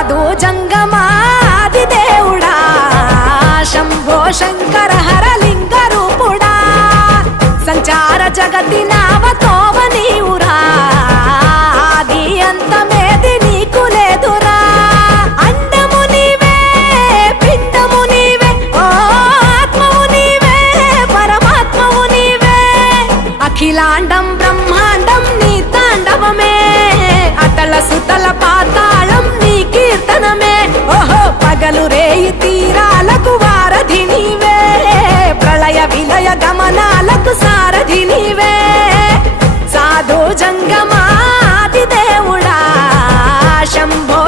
సాధు జంగమాది దేవుడా శంభో శంకర హరలింగ రూపుడా సంచార జగతి నావతోవ నీవురా ఆది అంతమేది నీకు లేదురా అండము నీవే పిండము నీవే ఓ ఆత్మవు నీవే పరమాత్మవు నీవే అఖిలాండం బ్రహ్మాండం నీ తాండవమే అతల సుతల పాతాళం నీ కీర్తనమే ఓహో పగలు రేయి తీరాలకు వారధి నీవే ప్రళయ విలయ గమనాలకు సారథి నీవే సాధు జంగమాది దేవుడా శంభో